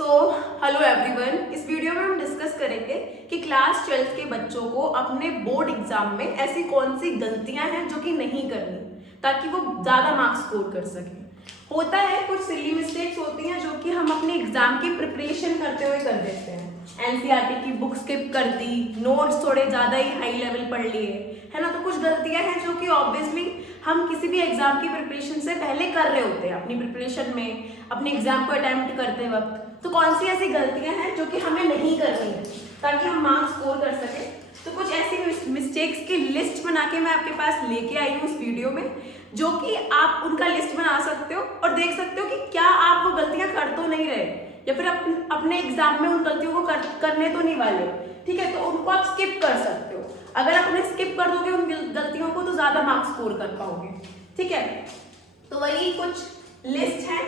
So hello everyone, इस video में हम डिस्कस करेंगे कि क्लास 12th के बच्चों को अपने बोर्ड एग्जाम में ऐसी कौन सी गलतियां हैं जो कि नहीं करनी ताकि वो ज़्यादा मार्क्स स्कोर कर सकें। होता है कुछ सिली मिस्टेक्स होती हैं जो कि हम अपने एग्जाम की प्रिपरेशन करते हुए कर देते हैं। एनसीईआरटी की बुक स्किप कर दी, नोट्स थोड़े ज़्यादा ही हाई लेवल पढ़ लिए, है ना। तो कुछ गलतियां हैं जो कि ऑब्वियसली हम किसी भी एग्जाम की प्रिपरेशन से पहले कर रहे होते हैं, अपनी प्रिपरेशन में, अपने एग्जाम को अटेम्प्ट करते वक्त। तो कौन सी ऐसी गलतियां हैं जो कि हमें नहीं करनी है ताकि हम मार्क्स स्कोर कर सकें। तो कुछ ऐसी मिस्टेक्स की लिस्ट बना के मैं आपके पास लेके आई हूँ इस वीडियो में, जो कि आप उनका लिस्ट बना सकते हो और देख सकते हो कि क्या आप वो गलतियां कर तो नहीं रहे या फिर अपने एग्जाम में उन गलतियों को करने तो नहीं वाले। ठीक है, तो उनको आप स्किप कर सकते हो। अगर आप उन्हें स्किप कर दोगे उन गलतियों को तो ज्यादा मार्क्स स्कोर कर पाओगे। ठीक है, तो वही कुछ लिस्ट है।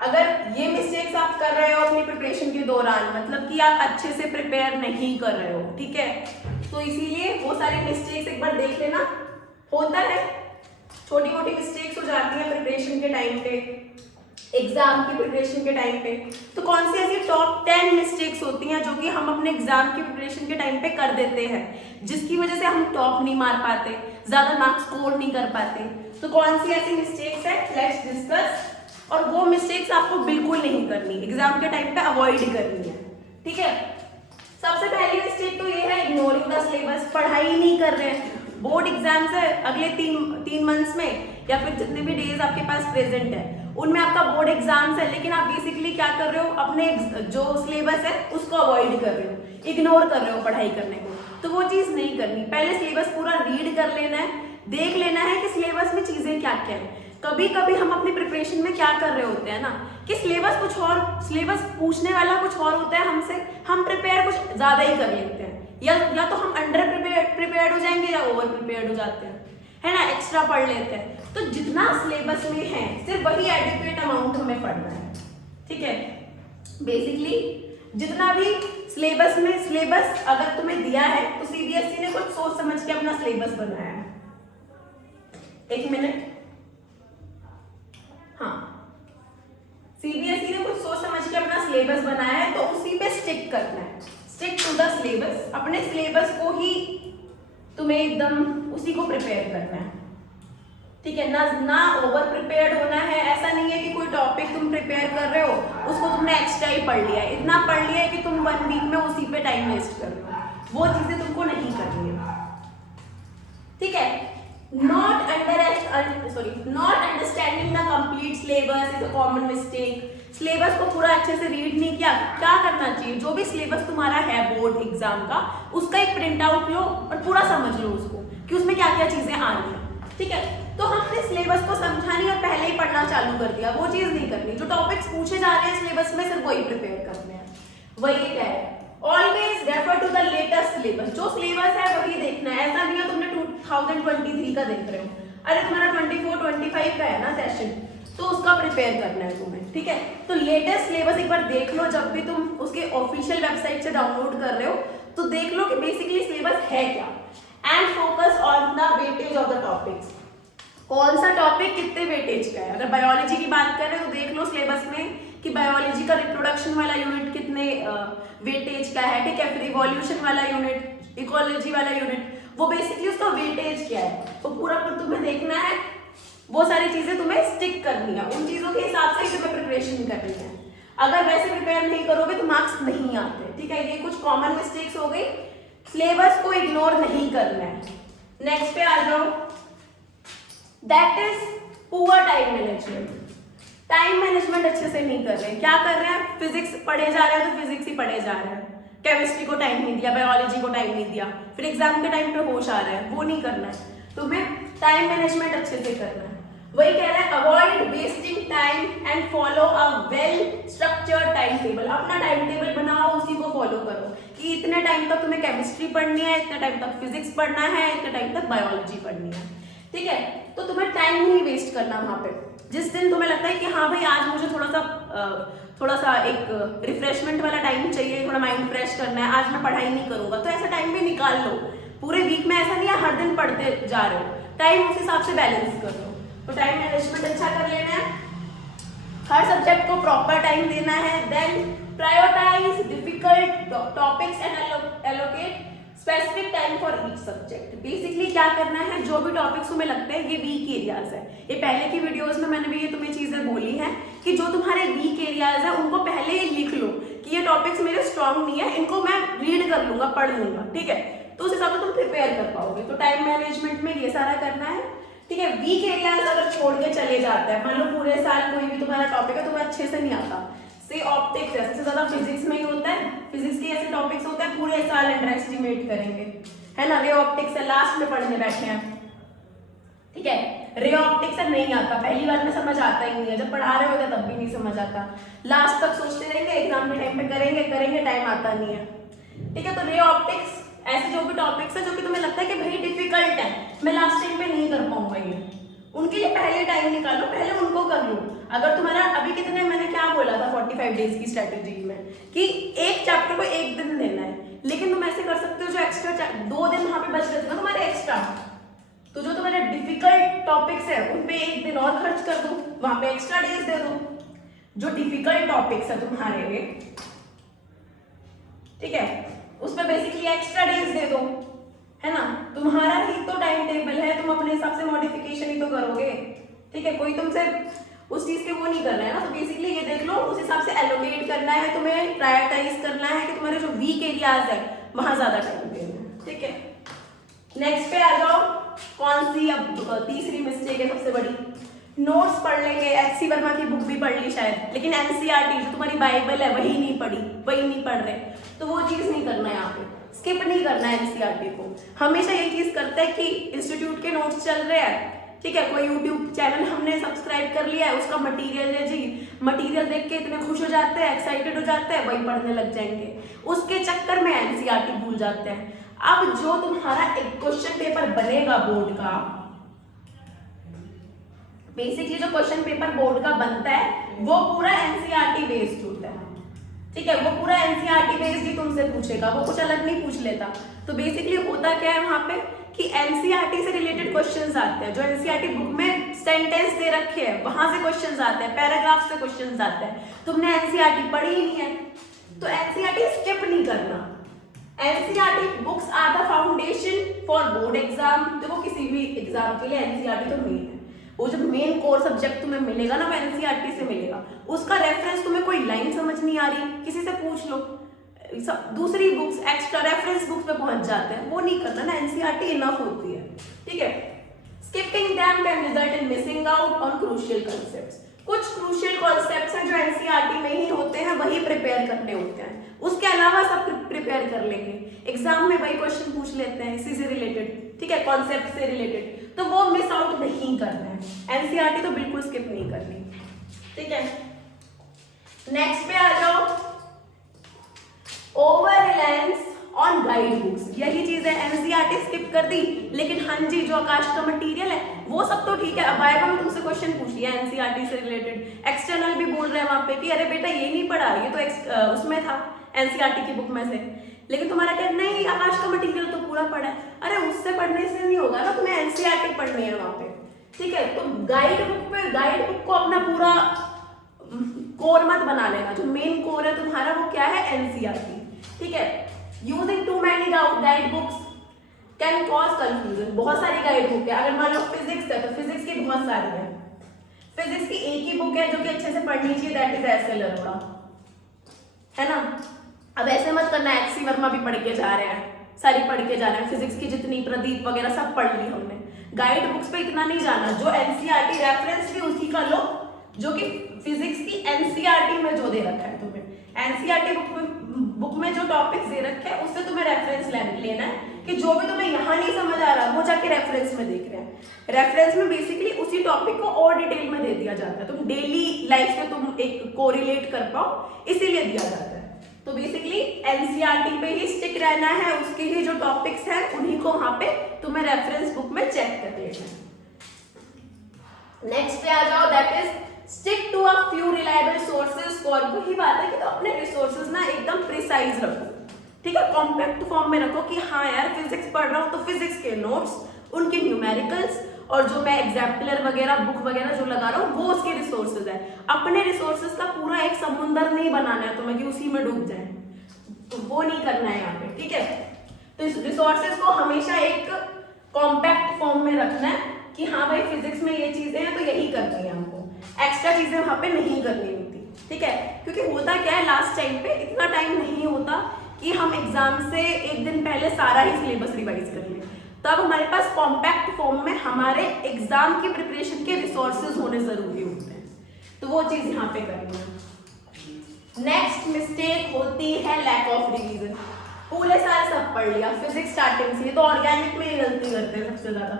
अगर ये मिस्टेक्स आप कर रहे हो अपनी प्रिपरेशन के दौरान, मतलब कि आप अच्छे से प्रिपेयर नहीं कर रहे हो, ठीक है, तो इसीलिए वो सारी मिस्टेक्स एक बार देख लेना। होता है छोटी मोटी मिस्टेक्स हो जाती है प्रिपरेशन के टाइम पे, एग्जाम की प्रिपरेशन के टाइम पे। तो कौन सी ऐसी टॉप 10 मिस्टेक्स होती हैं जो कि हम अपने एग्जाम की प्रिपरेशन के टाइम पे कर देते हैं, जिसकी वजह से हम टॉप नहीं मार पाते, ज्यादा मार्क्स स्कोर नहीं कर पाते। तो कौन सी ऐसी मिस्टेक्स है, लेट्स डिस्कस। और वो मिस्टेक्स आपको बिल्कुल नहीं करनी, एग्जाम के टाइम पे अवॉइड करनी है। ठीक है, सबसे पहली मिस्टेक तो ये है इग्नोरिंग द सिलेबस। पढ़ाई नहीं कर रहे हैं। बोर्ड एग्जाम्स है अगले तीन मंथ्स में, या फिर जितने भी डेज आपके पास प्रेजेंट है उनमें आपका बोर्ड एग्जाम्स है, लेकिन आप बेसिकली क्या कर रहे हो, अपने जो सिलेबस है उसको अवॉइड कर रहे हो, इग्नोर कर रहे हो पढ़ाई करने को। तो वो चीज नहीं करनी। पहले सिलेबस पूरा रीड कर लेना है, देख लेना है कि सिलेबस में चीजें क्या क्या है। कभी कभी हम अपनी प्रिपरेशन में क्या कर रहे होते हैं ना, कि सिलेबस कुछ और, सिलेबस पूछने वाला कुछ और होता है हमसे, हम प्रिपेयर कुछ ज्यादा ही कर लेते हैं, या तो हम अंडर प्रिपेयर्ड हो जाएंगे या ओवर प्रिपेयर्ड हो जाते हैं, है ना, एक्स्ट्रा पढ़ लेते हैं। तो जितना सिलेबस में है सिर्फ वही एडिक्वेट अमाउंट हमें पढ़ना है। ठीक है, बेसिकली जितना भी सिलेबस में, सिलेबस अगर तुम्हें दिया है तो सीबीएसई ने कुछ सोच समझ के अपना सिलेबस बनाया है। एक मिनट, हाँ, सीबीएसई ने कुछ सोच समझ के अपना सिलेबस बनाया है, तो उसी पे स्टिक करना है, स्टिक टू द सिलेबस। अपने सिलेबस को ही तुम्हें एकदम उसी को प्रिपेयर करना है। ठीक है ना ओवर प्रिपेयर्ड होना है। ऐसा नहीं है कि कोई टॉपिक तुम प्रिपेयर कर रहे हो उसको तुमने एक्स्ट्रा ही पढ़ लिया है, इतना पढ़ लिया है कि तुम 1 वीक में उसी पे टाइम वेस्ट कर रहे हो। वो चीजें तुमको नहीं करनी है। ठीक है, not understanding the complete syllabus is a common mistake। Syllabus को पूरा अच्छे से रीड नहीं किया। क्या करना चाहिए, जो भी सिलेबस तुम्हारा है बोर्ड एग्जाम का, उसका एक प्रिंट आउट लो और पूरा समझ लो उसको कि उसमें क्या क्या चीजें आ रही हैं। ठीक है, तो हमने सिलेबस को समझा नहीं और पहले ही पढ़ना चालू कर दिया, वो चीज नहीं करनी। जो टॉपिक्स पूछे जा रहे हैं सिलेबस में सिर्फ वही प्रिपेयर करने हैं। वही क्या है, always refer to the latest syllabus. जो सिलेबस है वही देखना है। ऐसा नहीं है तुमने 2023 का देख रहे हो, अरे तुम्हारा 24-25 का है ना सेशन, तो उसका प्रिपेयर करना है तुम्हें। ठीक है, तो लेटेस्ट सिलेबस एक बार देख लो। जब भी तुम उसके ऑफिशियल वेबसाइट से डाउनलोड कर रहे हो तो देख लो कि बेसिकली सिलेबस है क्या, and focus on the weightage of the topics. कौन सा टॉपिक कितने वेटेज का है। अगर बायोलॉजी की बात करें तो देख लो सिलेबस में कि बायोलॉजी का रिप्रोडक्शन वाला यूनिट कितने वेटेज का है। ठीक है, फिर इवोल्यूशन वाला यूनिट, इकोलॉजी वाला यूनिट, वो बेसिकली उसका वेटेज क्या है, वो पूरा तुम्हें देखना है। वो सारी चीजें तुम्हें स्टिक करनी है, उन चीजों के हिसाब से ही तुम्हें प्रिपरेशन करनी है। अगर वैसे प्रिपेयर नहीं करोगे तो मार्क्स नहीं आते। ठीक है, ये कुछ कॉमन मिस्टेक्स हो गई। सिलेबस को इग्नोर नहीं करना है। नेक्स्ट पे आ जाओ, that is poor time management. Time management अच्छे से नहीं कर रहे हैं। क्या कर रहे हैं, फिजिक्स पढ़े जा रहे हैं तो फिजिक्स ही पढ़े जा रहे हैं, केमिस्ट्री को टाइम नहीं दिया, बायोलॉजी को टाइम नहीं दिया, फिर एग्जाम के टाइम पे होश आ रहा है। वो नहीं करना है, तुम्हें टाइम मैनेजमेंट अच्छे से करना है। वही कह रहा है, avoid wasting time and follow a well structured time table. अपना टाइम टेबल बनाओ, उसी को फॉलो करो कि इतने टाइम तक तुम्हें केमिस्ट्री पढ़नी है, इतने टाइम तक फिजिक्स पढ़ना है, इतने टाइम तक बायोलॉजी पढ़नी है। ठीक है, तो तुम्हें टाइम नहीं वेस्ट करना वहां पे। जिस दिन तुम्हें लगता है कि हाँ भाई आज मुझे थोड़ा सा एक रिफ्रेशमेंट वाला टाइम चाहिए, थोड़ा माइंड फ्रेश करना है, आज मैं पढ़ाई नहीं करूंगा, तो ऐसा टाइम भी निकाल लो। पूरे वीक में ऐसा नहीं है हर दिन पढ़ते जा रहे हो, टाइम उस हिसाब से बैलेंस कर लो। तो टाइम मैनेजमेंट अच्छा कर लेना है। हर सब्जेक्ट को प्रॉपर टाइम देना है। Then prioritise difficult topics and allocate specific time for each subject. Basically क्या करना है, जो भी टॉपिक्स तुम्हें लगते हैं ये वीक एरियाज है, ये पहले की वीडियोस में मैंने भी ये तुम्हें चीजें बोली हैं कि जो तुम्हारे वीक एरियाज है उनको पहले ही लिख लो कि ये टॉपिक्स मेरे स्ट्रांग नहीं है, इनको मैं रीड कर लूंगा, पढ़ लूंगा, ठीक है, तो उस हिसाब से तुम प्रिपेयर कर पाओगे। तो टाइम मैनेजमेंट में ये सारा करना है, ठीक है। वीक एरियाज अगर छोड़ के चले जाते हैं, मान लो पूरे साल कोई भी तुम्हारा टॉपिक है तुम्हें अच्छे से नहीं आता, से ऑप्टिक्स है, सबसे ज्यादा फिजिक्स में ही होता है, फिजिक्स के ऐसे टॉपिक्स होते हैं पूरे साल अंडर एस्टिमेट करेंगे, है ना। रे ऑप्टिक्स है, लास्ट में पढ़ने बैठे हैं, ठीक है। रे ऑप्टिक्स है, नहीं आता, पहली बार में समझ आता ही नहीं है, जब पढ़ा रहे होते तब भी नहीं समझ आता, लास्ट तक सोचते रहेंगे एग्जाम के टाइम पे करेंगे करेंगे, टाइम आता नहीं है, ठीक है। तो रे ऑप्टिक्स ऐसे जो भी टॉपिक्स है जो कि तुम्हें लगता है कि भाई डिफिकल्ट है, मैं लास्ट टाइम पे नहीं कर पाऊंगा, ये उनके लिए पहले टाइम निकालो, पहले उनको कर लो। अगर तुम्हारा अभी कितने, मैंने क्या बोला था 45 डेज की स्ट्रेटेजी में कि एक चैप्टर को एक दिन देना है, लेकिन तुम ऐसे कर सकते हो जो एक्स्ट्रा 2 दिन वहां पे बच गए ना तुम्हारे एक्स्ट्रा, तो जो तुम्हारे डिफिकल्ट टॉपिक्स है उन पे 1 दिन और खर्च कर दो, वहां पे एक्स्ट्रा डेज दे दो। जो डिफिकल्ट टॉपिक्स है तुम्हारे, ठीक है, उसमें बेसिकली एक्स्ट्रा डेज दे दो, है ना। तुम्हारा ही तो टाइम टेबल है, तुम अपने हिसाब से मॉडिफिकेशन ही तो करोगे, ठीक है, कोई तुमसे उस चीज के वो नहीं कर रहा है ना। तो बेसिकली ये देख लो, उस हिसाब से एलोकेट करना है तुम्हें, प्रायोरिटाइज करना है कि तुम्हारे जो वीक एरियाज है वहां ज्यादा टाइम देना है, ठीक है। नेक्स्ट पे आ जाओ, कौन सी अब तीसरी मिस्टेक है सबसे बड़ी, नोट्स पढ़ लेंगे, एचसी वर्मा की बुक भी पढ़ ली शायद, लेकिन एनसीईआरटी जो तुम्हारी बाइबल है वही नहीं पढ़ी, वही नहीं पढ़ रहे, तो वो चीज नहीं करना है, यहाँ पे स्किप नहीं करना है एनसीईआरटी को। हमेशा ये चीज करता है कि इंस्टीट्यूट के नोट्स चल रहे हैं, ठीक है, कोई यूट्यूब चैनल हमने सब्सक्राइब कर लिया है, उसका मटेरियल है जी, मटेरियल देख के इतने खुश हो जाते हैं, एक्साइटेड हो जाते हैं, वही पढ़ने लग जाएंगे, उसके चक्कर में एनसीईआरटी भूल जाते हैं। अब जो तुम्हारा एक क्वेश्चन पेपर बनेगा बोर्ड का, बेसिकली जो क्वेश्चन पेपर बोर्ड का बनता है वो पूरा एनसीईआरटी बेस्ड होता है, ठीक है, वो पूरा एनसीईआरटी बेस्ड ही तुमसे पूछेगा, वो कुछ अलग नहीं पूछ लेता। तो बेसिकली होता क्या है वहां पे कि एनसीईआरटी से रिलेटेड क्वेश्चंस आते हैं, जो एनसीईआरटी बुक में सेंटेंस दे रखे हैं वहां से क्वेश्चंस आते हैं, पैराग्राफ से क्वेश्चंस आते हैं। तुमने एनसीईआरटी पढ़ी ही नहीं है तो एनसीईआरटी स्किप नहीं करना। NCERT books are the foundation for board exam. देखो किसी भी एग्जाम के लिए एनसीईआरटी तो मेन है, वो जो मेन कोर सब्जेक्ट तुम्हें मिलेगा ना वो एनसीईआरटी से मिलेगा। उसका रेफरेंस, तुम्हें कोई लाइन समझ नहीं आ रही किसी से पूछ लो, दूसरी बुक्स एक्स्ट्रा रेफरेंस बुक्स पे पहुंच जाते हैं, वो नहीं करना ना, एनसीईआरटी इनफ होती है, ठीक है। Skipping them can result in missing out on crucial concepts. कुछ क्रूशियल कॉन्सेप्ट्स हैं जो एनसीईआरटी में ही होते हैं, वही प्रिपेयर करने होते हैं, उसके अलावा सब प्रिपेयर कर लेंगे, एग्जाम में वही क्वेश्चन पूछ लेते हैं इसी से रिलेटेड, ठीक है, कॉन्सेप्ट से रिलेटेड, तो वो मिस आउट नहीं करना है, एनसीईआरटी तो बिल्कुल स्किप नहीं करनी, ठीक है। नेक्स्ट पे आ जाओ, over reliance on guide books. यही चीज है, एनसीईआरटी स्किप कर दी, लेकिन हाँ जी जो आकाश का मटेरियल है वो सब तो ठीक है। अब वाइवा में तुमसे क्वेश्चन पूछ लिया एनसीईआरटी से रिलेटेड, एक्सटर्नल भी बोल रहे हैं वहां पे कि अरे बेटा ये नहीं पढ़ा, ये तो उसमें था एनसीईआरटी की बुक में से, लेकिन तुम्हारा क्या नहीं आकाश का मटेरियल तो पूरा पढ़ा है। अरे उससे पढ़ने से नहीं होगा ना, तुम्हें एनसीईआरटी पढ़नी है वहां पे, ठीक है। तो गाइड बुक को अपना पूरा कोर मत बना लेना, जो मेन कोर है तुम्हारा वो क्या है, एनसीईआरटी, ठीक है। Using too many guide books can cause confusion. बहुत सारी गाइड बुक है, अगर मान लो फिजिक्स है तो फिजिक्स की बहुत सारी है, फिजिक्स की एक ही बुक है जो कि अच्छे से पढ़नी चाहिए, दैट इज एस.एल. अरोड़ा, है ना। अब ऐसे मत करना एच.सी. वर्मा भी पढ़ के जा रहे हैं, सारी पढ़ के जा रहे हैं, फिजिक्स की जितनी प्रदीप वगैरह सब पढ़ ली हमने, गाइड बुक्स पे इतना नहीं जाना। जो एनसीईआरटी रेफरेंस भी उसी का लो जो कि फिजिक्स की एनसीईआरटी में जो दे रखा है तुम्हें, एनसीईआरटी बुक में जो टॉपिक्स दे रखे हैं उससे तुम्हें रेफरेंस लेना है कि जो भी तुम्हें यहाँ नहीं समझ आ रहा वो जाके रेफरेंस में देख रहे हैं। रेफरेंस में बेसिकली उसी टॉपिक को और डिटेल में दे दिया जाता है, तुम डेली लाइफ से तुम एक कोरिलेट कर पाओ इसीलिए दिया जाता है। तो बेसिकली एनसीईआरटी पे ही स्टिक रहना है, उसके ही जो टॉपिक्स हैं उन्हीं को वहां पे तुम्हें रेफरेंस बुक में चेक कर लेना है। नेक्स्ट पे आ जाओ, that is stick to a few reliable sources for. वही बात है कि तो अपने रिसोर्सेज ना एकदम प्रिसाइज रखो, ठीक है, कॉम्पैक्ट फॉर्म में रखो कि हाँ यार फिजिक्स पढ़ रहा हूँ तो फिजिक्स के नोट्स, उनके न्यूमेरिकल्स और जो मैं एग्जाम्पलर वगैरह बुक वगैरह जो लगा रहा हूँ वो उसके रिसोर्सेज है। अपने रिसोर्सेज का पूरा एक समुंदर नहीं बनाना है तुम्हें कि उसी में डूब जाए, तो वो नहीं करना है यहाँ पे, ठीक है। तो इस रिसोर्सेज को हमेशा एक कॉम्पैक्ट फॉर्म में रखना है कि हाँ भाई फिजिक्स में ये चीजें हैं तो यही करनी है हमको, एक्स्ट्रा चीजें वहां पे नहीं करनी होती, ठीक है। क्योंकि होता क्या है लास्ट टाइम पे इतना टाइम नहीं होता कि हम एग्जाम से एक दिन पहले सारा ही सिलेबस रिवाइज कर लें, तब हमारे पास कॉम्पैक्ट फॉर्म में हमारे एग्जाम की प्रिपरेशन के रिसोर्सेज होने जरूरी होते हैं, तो वो चीज यहाँ पे करनी है। नेक्स्ट मिस्टेक होती है लैक ऑफ रिवीजन। पूरे साल सब पढ़ लिया फिजिक्स स्टार्टिंग से, तो ऑर्गेनिक में ये गलती करते हैं सबसे ज्यादा।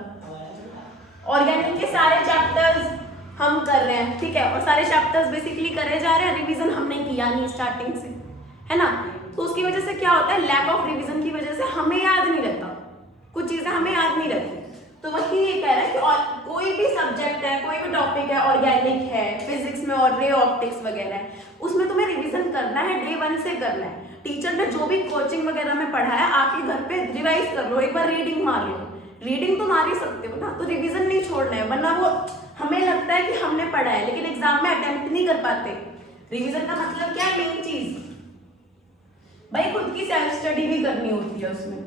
ऑर्गेनिक के सारे चैप्टर्स हम कर रहे हैं, ठीक है, और सारे चैप्टर्स बेसिकली करे जा रहे हैं, रिवीजन हमने किया नहीं स्टार्टिंग से, है ना। तो उसकी वजह से क्या होता है, लैक ऑफ रिवीजन की वजह से हमें याद नहीं रहता, कुछ चीजें हमें याद नहीं रहती। तो वही ये कह रहा है कि और कोई भी सब्जेक्ट है, कोई भी टॉपिक है, ऑर्गेनिक है, फिजिक्स में और रे ऑप्टिक्स वगैरह है, उसमें तुम्हें रिवीजन करना है, डे 1 से करना है। टीचर ने जो भी कोचिंग वगैरह में पढ़ाया आके घर पे रिवाइज कर लो, एक बार रीडिंग मार लो, रीडिंग तो मार ही सकते हो ना, तो रिवीजन नहीं छोड़ना है, वरना वो हमें लगता है कि हमने पढ़ा है लेकिन एग्जाम में अटेम्प्ट नहीं कर पाते। रिवीजन का मतलब क्या है, मेन चीज भाई खुद की सेल्फ स्टडी भी करनी होती है उसमें,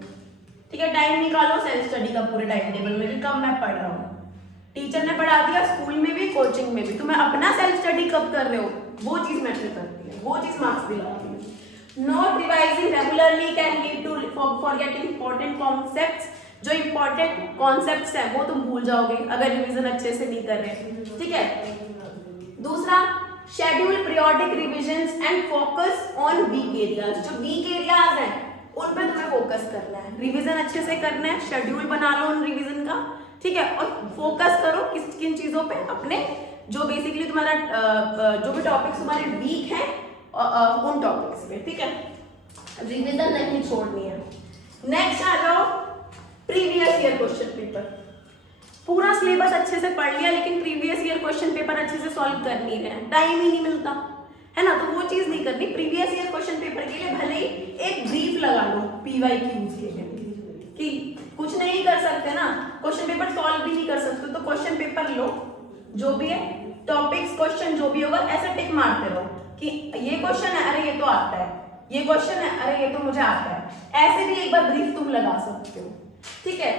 ठीक है। टाइम निकालो सेल्फ स्टडी का पूरे टाइम टेबल में कि कब मैं पढ़ रहा हूँ, टीचर ने पढ़ा दिया स्कूल में भी कोचिंग में भी, तुम्हें अपना सेल्फ स्टडी कब कर रहे हो वो चीज मैटर करती है, वो चीज मार्क्स दिलाती है। Not revising regularly can lead to forgetting important concepts. जो इंपॉर्टेंट कॉन्सेप्ट्स हैं वो तुम भूल जाओगे अगर रिवीजन अच्छे से नहीं कर रहे, ठीक है। दूसरा, schedule periodic revisions and focus on weak areas. जो वीक एरियाज हैं उन पे तुम्हें फोकस करना है, रिवीजन अच्छे से करना है, शेड्यूल बना लो उन रिवीजन का, ठीक है, और फोकस करो किस किन चीजों पे, अपने जो बेसिकली तुम्हारा जो भी टॉपिक्स तुम्हारे वीक हैं उन टॉपिक्स पे, ठीक है। रिवीजन नहीं छोड़नी है। नेक्स्ट आ जाओ प्रीवियस ईयर क्वेश्चन पेपर। पूरा सिलेबस अच्छे से पढ़ लिया लेकिन प्रीवियस ईयर क्वेश्चन पेपर अच्छे से सॉल्व कर नहीं रहे हैं, टाइम ही नहीं मिलता है ना, तो वो चीज नहीं करनी। प्रीवियस ईयर क्वेश्चन पेपर के लिए भले ही एक ब्रीफ लगा लो PYQs के लिए कि कुछ नहीं कर सकते ना, क्वेश्चन पेपर सॉल्व भी नहीं कर सकते, तो क्वेश्चन पेपर लो, जो भी है टॉपिक्स क्वेश्चन जो भी होगा ऐसा टिक मारते रहो कि ये क्वेश्चन है, अरे ये तो आता है, ये क्वेश्चन है, अरे ये तो मुझे आता है, ऐसे भी एक बार ब्रीफ तुम लगा सकते हो, ठीक है।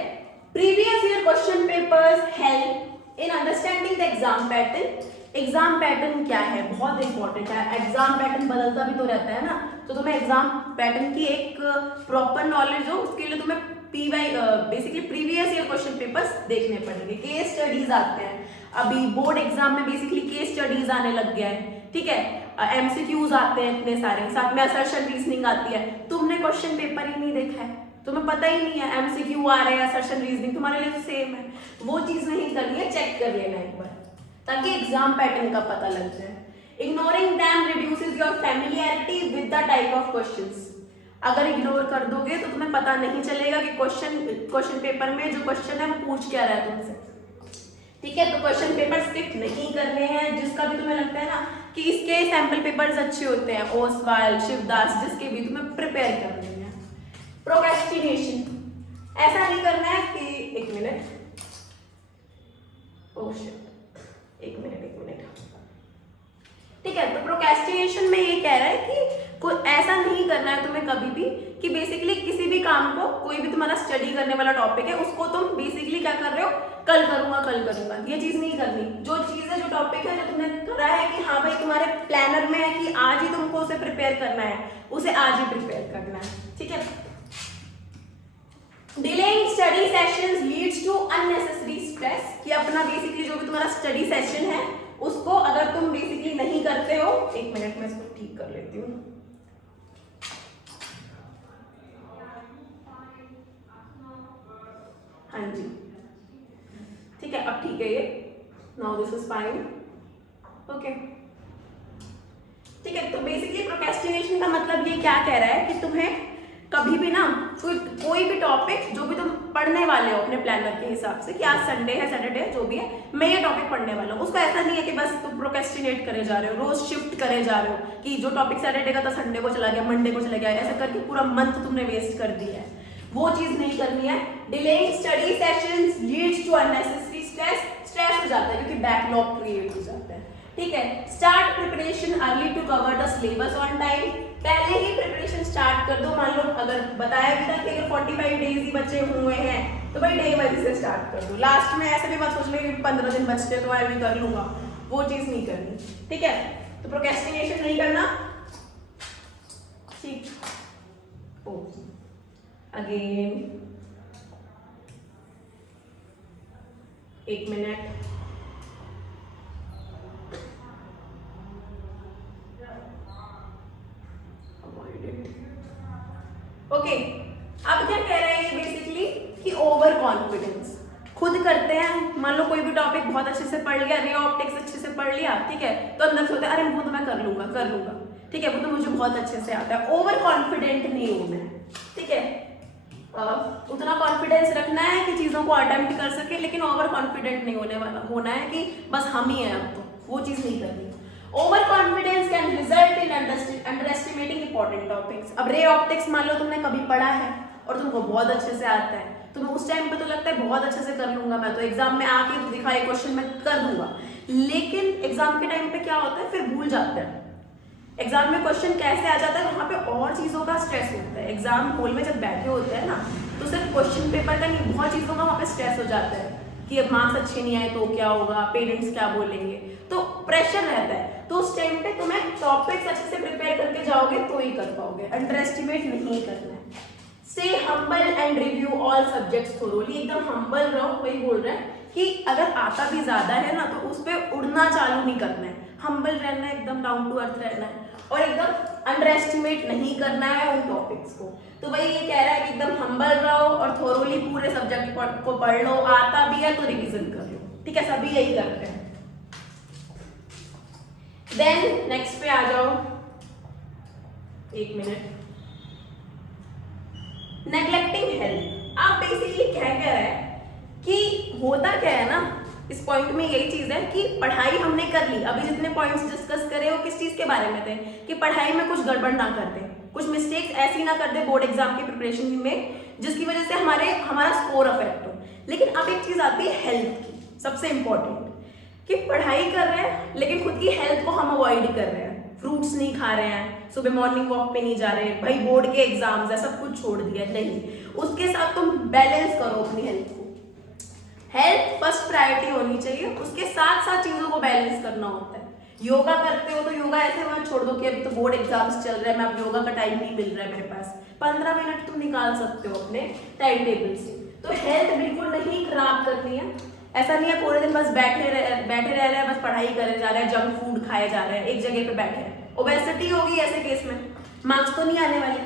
Previous year question papers help in understanding the exam pattern. Exam pattern क्या है, बहुत इंपॉर्टेंट है, एग्जाम पैटर्न बदलता भी तो रहता है ना, तो तुम्हें एग्जाम पैटर्न की एक प्रॉपर नॉलेज हो, उसके लिए तुम्हें basically previous year question papers देखने पड़ेंगे। केस स्टडीज आते हैं, अभी बोर्ड एग्जाम में बेसिकली केस स्टडीज आने लग गया है, ठीक है, MCQs आते हैं इतने सारे, साथ में असर्शन रीजनिंग आती है। तुमने क्वेश्चन पेपर ही नहीं देखा है, तुम्हें पता ही नहीं है MCQ आ रहे हैं, असर्शन रीजनिंग तुम्हारे लिए तो सेम है, वो चीज नहीं करनी है, चेक कर लेना एक बार ताकि एग्जाम पैटर्न का पता लग जाए। Ignoring them reduces your familiarity with the type of questions. अगर इग्नोर कर दोगे तो तुम्हें पता नहीं चलेगा कि क्वेश्चन पेपर में जो क्वेश्चन है वो पूछ क्या रहा है तुमसे, ठीक है। तो क्वेश्चन पेपर स्किप नहीं करने हैं, जिसका भी तुम्हें लगता है ना कि इसके सैंपल पेपर्स अच्छे होते हैं, ओसवाल, शिवदास, जिसके भी तुम्हें प्रिपेयर कर लेना है। प्रोक्रेस्टिनेशन, ऐसा नहीं करना है कि एक मिनट, एक मिनट, ठीक है। तो प्रोक्रेस्टिनेशन में ये कह रहा है कि कोई ऐसा नहीं करना है तुम्हें कभी भी कि बेसिकली किसी भी काम को, कोई भी तुम्हारा स्टडी करने वाला टॉपिक है उसको तुम बेसिकली क्या कर रहे हो, कल करूंगा, ये चीज नहीं करनी। जो चीज है, जो टॉपिक है, जो तुमने करा है कि हाँ भाई तुम्हारे प्लानर में है कि आज ही तुमको उसे प्रिपेयर करना है, उसे आज ही प्रिपेयर करना है, ठीक है। Delaying study sessions leads to unnecessary stress, कि अपना बेसिकली जो भी तुम्हारा स्टडी सेशन है उसको अगर तुम बेसिकली नहीं करते हो, एक मिनट में इसको ठीक कर लेती हूँ, हाँ जी, ठीक है, अब ठीक है ये, now this is fine, okay, ठीक है। तो बेसिकली प्रोक्रेस्टिनेशन का मतलब ये क्या कह रहा है कि तुम्हें कभी भी ना कोई भी टॉपिक जो भी तुम पढ़ने वाले हो अपने प्लानर के हिसाब से कि आज संडे है, सैटरडे है, जो भी है, मैं ये टॉपिक पढ़ने वाला हूँ, उसको ऐसा नहीं है कि बस तुम प्रोक्रेस्टिनेट करे जा रहे हो, रोज शिफ्ट करे जा रहे हो कि जो टॉपिक सैटरडे का था संडे को चला गया, मंडे को चला गया, ऐसा करके पूरा मंथ तुमने वेस्ट कर दिया है, वो चीज नहीं करनी है। Delaying study sessions leads to unnecessary stress हो जाता है क्योंकि बैकलॉग क्रिएट हो जाता है। ठीक है, start preparation early to cover the syllabus on time. पहले ही प्रिपरेशन स्टार्ट कर दो। मान लो अगर बताया भी था कि अगर 45 डेज ही बचे हुए हैं तो भाई डे वाइज से स्टार्ट कर दो। लास्ट में ऐसे भी मत सोच ले कि 15 दिन बचते तो मैं भी कर लूंगा, वो चीज नहीं करनी। ठीक है, तो प्रोक्रेस्टिनेशन नहीं करना। ठीक, ओ अगेन 1 मिनट। ओके, अब क्या कह रहे हैं ये बेसिकली कि ओवर कॉन्फिडेंस खुद करते हैं। मान लो कोई भी टॉपिक बहुत अच्छे से पढ़ लिया, रे ऑप्टिक्स अच्छे से पढ़ लिया, ठीक है, तो अंदर से होता है अरे वो तो मैं कर लूंगा, ठीक है, वो तो मुझे बहुत अच्छे से आता है। ओवर कॉन्फिडेंट नहीं होना है, ठीक है, उतना कॉन्फिडेंस रखना है कि चीजों को अटेम्प्ट कर सके, लेकिन ओवर कॉन्फिडेंट नहीं होना है कि बस हम ही हैं अब तो, वो चीज नहीं करनी। Over confidence can result in under estimating important topics. अब रे ऑप्टिक्स मान लो तुमने कभी पढ़ा है और तुमको बहुत अच्छे से आता है, तुम्हें उस टाइम पे तो लगता है बहुत अच्छे से कर लूंगा मैं तो, एग्जाम में आके तो दिखाई क्वेश्चन में कर दूंगा, लेकिन एग्जाम के टाइम पे क्या होता है, फिर भूल जाते हैं। एग्जाम में क्वेश्चन कैसे आ जाता है, वहां पे और चीजों का स्ट्रेस होता है। एग्जाम हॉल में जब बैठे होते हैं ना, तो सिर्फ क्वेश्चन पेपर का नहीं, बहुत चीजों का वहां पे स्ट्रेस हो जाता है कि अब मार्क्स अच्छे नहीं आए तो क्या होगा, पेरेंट्स क्या बोलेंगे, तो प्रेशर रहता है। तो उस टाइम पे तुम्हें टॉपिक्स अच्छे से प्रिपेयर करके जाओगे तो ही कर पाओगे, अंडर एस्टिमेट नहीं करना है। Stay humble and review all subjects thoroughly. एकदम हम्बल रहो, वही बोल रहे हैं कि अगर आता भी ज्यादा है ना तो उस पर उड़ना चालू नहीं करना है, हम्बल रहना है, एकदम डाउन टू अर्थ रहना है और एकदम अंडर एस्टिमेट नहीं करना है उन टॉपिक्स को। तो वही ये कह रहा है कि एकदम हम्बल रहो और थोरोली पूरे सब्जेक्ट को पढ़ लो, आता भी है तो रिवीजन कर लो, ठीक है, सभी यही करते हैं। देन नेक्स्ट पे आ जाओ, 1 मिनट। Neglecting health. आप बेसिकली क्या कह रहे हैं कि होता क्या है ना, इस पॉइंट में यही चीज है कि पढ़ाई हमने कर ली, अभी जितने पॉइंट्स डिस्कस करे वो किस चीज के बारे में थे कि पढ़ाई में कुछ गड़बड़ ना कर दे, कुछ मिस्टेक्स ऐसी ना कर दे बोर्ड एग्जाम की प्रिपरेशन में जिसकी वजह से हमारा स्कोर अफेक्ट हो। लेकिन अब एक चीज आती है हेल्थ की, सबसे इंपॉर्टेंट, कि पढ़ाई कर रहे हैं लेकिन खुद की हेल्थ को हम अवॉइड कर रहे हैं, फ्रूट्स नहीं खा रहे हैं, सुबह मॉर्निंग वॉक पे नहीं जा रहे, भाई बोर्ड के एग्जाम्स है, सब कुछ छोड़ दिया, नहीं, उसके साथ तुम बैलेंस करो अपनी हेल्थ को। हेल्थ फर्स्ट प्रायोरिटी होनी चाहिए, उसके साथ साथ चीजों को बैलेंस करना होता है। योगा करते हो तो योगा ऐसे मत छोड़ दो कि अभी तो बोर्ड एग्जाम्स चल रहे हैं, मैं अब योगा का टाइम नहीं मिल रहा है मेरे पास, 15 मिनट तुम निकाल सकते हो अपने टाइम टेबल से। तो हेल्थ बिल्कुल नहीं खराब करनी है, ऐसा नहीं है पूरे दिन बस बैठे रह रहे हैं, बस पढ़ाई करे जा रहे हैं, जंक फूड खाए जा रहे हैं, एक जगह पे बैठे हैं, ओबेसिटी होगी ऐसे केस में, मार्क्स तो नहीं आने वाले,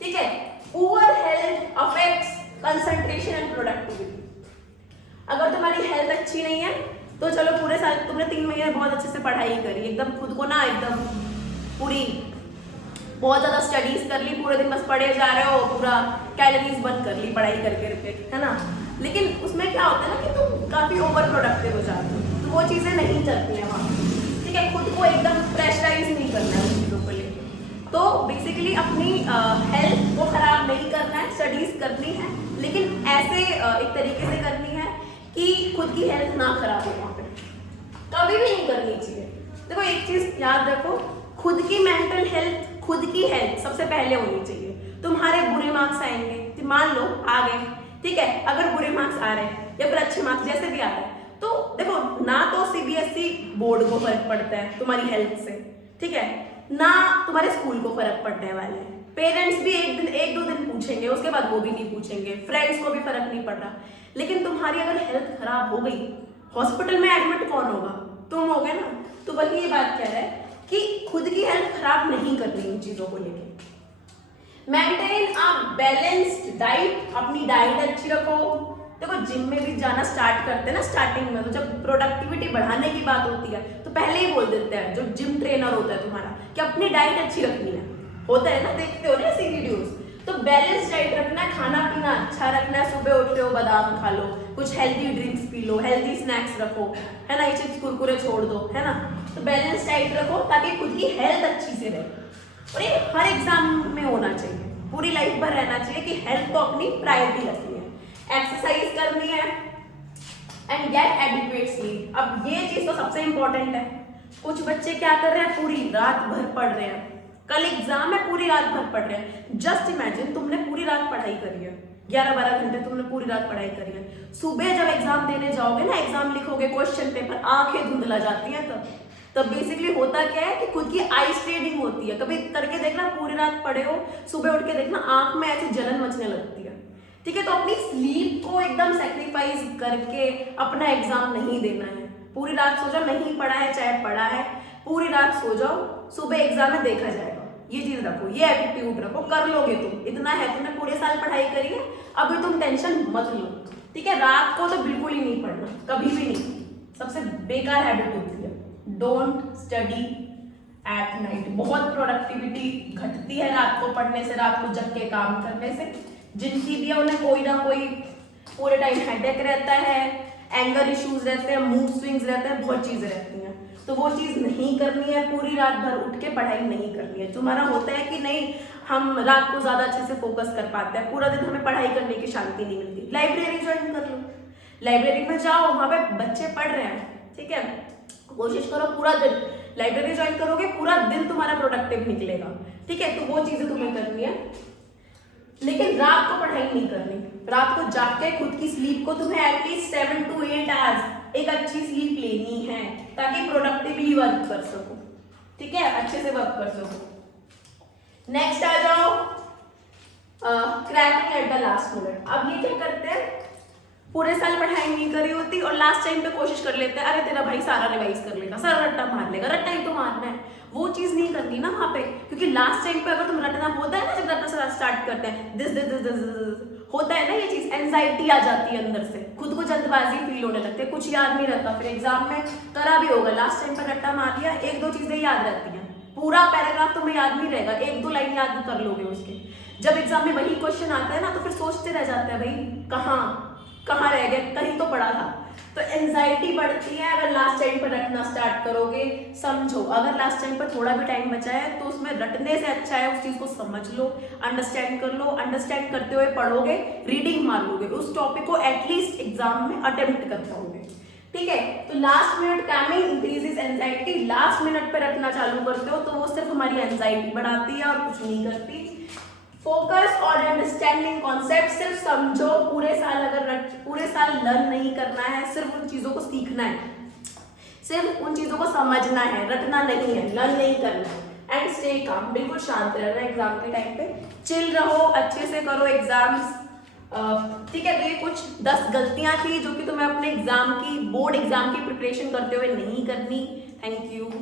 ठीक है। Poor health affects concentration and productivity. अगर तुम्हारी हेल्थ अच्छी नहीं है तो चलो पूरे साल तुमने 3 महीने बहुत अच्छे से पढ़ाई करी, एकदम खुद को ना एकदम पूरी बहुत ज्यादा स्टडीज कर ली, पूरे दिन बस पढ़े जा रहे हो, पूरा कैलोरीज बर्न कर ली पढ़ाई करके, है ना, लेकिन उसमें क्या होता है ना कि तुम काफी ओवर प्रोडक्टिव हो जाते हो, तो वो चीजें नहीं चलती हैं वहाँ, ठीक है। खुद को एकदम प्रेशराइज नहीं करना है उन चीजों को लेकर, तो बेसिकली अपनी हेल्थ को खराब नहीं करना है, स्टडीज करनी है, लेकिन ऐसे एक तरीके से करनी है कि खुद की हेल्थ ना खराब हो, वहाँ पे कभी भी नहीं करनी चाहिए। देखो एक चीज याद रखो, खुद की मेंटल हेल्थ, खुद की हेल्थ सबसे पहले होनी चाहिए। तुम्हारे बुरे मार्क्स आएंगे, तो मान लो आ गए, ठीक है, अगर बुरे मार्क्स आ रहे हैं या फिर अच्छे मार्क्स जैसे भी आ रहे हैं, तो देखो ना तो सीबीएसई बोर्ड को फर्क पड़ता है तुम्हारी हेल्थ से, ठीक है, ना तुम्हारे स्कूल को फर्क पड़ने वाला है, पेरेंट्स भी एक दो दिन पूछेंगे, उसके बाद वो भी नहीं पूछेंगे, फ्रेंड्स को भी फर्क नहीं पड़ रहा, लेकिन तुम्हारी अगर हेल्थ खराब हो गई, हॉस्पिटल में एडमिट कौन होगा, तुम होगे ना। तो वही ये बात कह रहा है कि खुद की हेल्थ खराब नहीं करनी इन चीजों को लेके। मेंटेन अ बैलेंस्ड डाइट, अपनी डाइट अच्छी रखो। देखो जिम में भी जाना स्टार्ट करते हैं ना स्टार्टिंग में, तो जब प्रोडक्टिविटी बढ़ाने की बात होती है तो पहले ही बोल देते हैं जो जिम ट्रेनर होता है तुम्हारा कि अपनी डाइट अच्छी रखनी है, होता है ना, देखते हो ना ऐसी वीडियोस। तो बैलेंस डाइट रखना है, खाना पीना अच्छा रखना है, सुबह उठ रहे हो बादाम खा लो, कुछ healthy drinks P low, healthy snacks रखो, है ना, ये चिप्स कुरकुरे छोड़ दो, है ना। तो बैलेंस डाइट रखो ताकि खुद की हेल्थ अच्छी से रहे, और ये हर एग्जाम में होना चाहिए, पूरी लाइफ भर रहना चाहिए कि हेल्थ को अपनी प्रायोरिटी रखनी है। एक्सरसाइज करनी है, एंड गेट एडिक्वेट स्लीप। अब ये चीज तो सबसे इंपॉर्टेंट है। कुछ बच्चे क्या कर रहे हैं, पूरी रात भर पढ़ रहे हैं, कल एग्जाम है, पूरी रात भर पढ़ रहे हैं। जस्ट इमेजिन तुमने पूरी रात पढ़ाई करी है, 11-12 घंटे तुमने पूरी रात पढ़ाई करी है, सुबह जब एग्जाम देने जाओगे ना, एग्जाम लिखोगे, क्वेश्चन पेपर, आंखें धुंधला जाती है तब बेसिकली होता क्या है कि खुद की आई स्ट्रेनिंग होती है। कभी करके देखना, पूरी रात पढ़े हो, सुबह उठ के देखना आंख में ऐसी जलन मचने लगती है। ठीक है, तो अपनी स्लीप को एकदम सेक्रीफाइस करके अपना एग्जाम नहीं देना है। पूरी रात सो जाओ, नहीं पढ़ा है चाहे पढ़ा है, पूरी रात सो जाओ, सुबह एग्जाम में देखा जाएगा। ये चीज रखो, ये एटीट्यूड रखो, कर लोगे तुम। इतना है, तुमने पूरे साल पढ़ाई करी है, अभी तुम टेंशन मत लो। ठीक है, रात को तो बिल्कुल ही नहीं पढ़ना, कभी भी नहीं। सबसे बेकार हैबिट होती है, डोंट स्टडी एट नाइट। बहुत प्रोडक्टिविटी घटती है रात को पढ़ने से, रात को जग के काम करने से। जिनकी भी है उन्हें कोई ना कोई पूरे टाइम हेडेक रहता है, एंगर इश्यूज रहते हैं, मूड स्विंग्स रहते हैं, बहुत चीजें रहती हैं। तो वो चीज नहीं करनी है, पूरी रात भर उठ के पढ़ाई नहीं करनी है। तुम्हारा होता है कि नहीं, हम रात को ज्यादा अच्छे से फोकस कर पाते हैं, पूरा दिन हमें पढ़ाई करने की शांति नहीं मिलती, लाइब्रेरी ज्वाइन कर लो। लाइब्रेरी में जाओ, वहां पे बच्चे पढ़ रहे हैं, ठीक है, कोशिश करो पूरा दिन लाइब्रेरी ज्वाइन करोगे, पूरा दिन तुम्हारा प्रोडक्टिव निकलेगा। ठीक है, तो वो चीजें तुम्हें करनी है, लेकिन रात को पढ़ाई नहीं करनी। रात को जाग के खुद की स्लीप को तुम्हें एटलीस्ट 7 to 8 आवर्स एक अच्छी स्लीप लेनी है, ताकि प्रोडक्टिवली वर्क कर सको। ठीक है, अच्छे से वर्क कर सको। नेक्स्ट आ जाओ, cracking at the last minute. अब ये क्या करते हैं, पूरे साल पढ़ाई नहीं करी होती और लास्ट टाइम पे कोशिश कर लेते हैं, अरे तेरा भाई सारा रिवाइज कर लेगा, सारा रट्टा मार लेगा, रट्टा ही तो मारना है। वो चीज नहीं करनी ना वहां पे, क्योंकि लास्ट टाइम पे अगर तुम रटना होता है ना, जब रटना स्टार्ट करते हैं, दिस दिस दिस दिस होता है ना, ये चीज एंजाइटी आ जाती है अंदर से, खुद को जल्दबाजी फील होने लगती है, कुछ याद नहीं रहता। फिर एग्जाम में करा भी होगा, लास्ट टाइम पर रट्टा मार लिया, 1-2 चीजें याद रहती हैं, पूरा पैराग्राफ तुम्हें याद नहीं रहेगा, 1-2 लाइन याद कर लोगे उसके। जब एग्जाम में वही क्वेश्चन आता है ना, तो फिर सोचते रह जाते हैं, भाई कहाँ रह गए, कहीं तो पढ़ा था। तो एंजाइटी बढ़ती है अगर लास्ट टाइम पर रटना स्टार्ट करोगे। समझो, अगर लास्ट टाइम पर थोड़ा भी टाइम बचा है तो उसमें रटने से अच्छा है उस चीज को समझ लो, अंडरस्टैंड कर लो, अंडरस्टैंड करते हुए पढ़ोगे, रीडिंग मार लोगे, उस टॉपिक को एटलीस्ट एग्जाम में अटेम्प्ट कर पाओगे। ठीक है, तो last minute cramming increases anxiety. Last minute पर रटना चालू करते हो तो वो सिर्फ हमारी एंजाइटी बढ़ाती है और कुछ नहीं करती। फोकस और अंडरस्टैंडिंग कॉन्सेप्ट, सिर्फ समझो, पूरे साल लर्न नहीं करना है, सिर्फ उन चीजों को सीखना है, सिर्फ उन चीजों को समझना है, रटना नहीं है, लर्न नहीं करना है। एंड स्टे काम, बिल्कुल शांत रहना एग्जाम के टाइम पे, चिल रहो, अच्छे से करो एग्जाम्स। ठीक है, तो ये कुछ 10 गलतियां थी जो कि तुम्हें अपने एग्जाम की, बोर्ड एग्जाम की प्रिपरेशन करते हुए नहीं करनी। Thank you.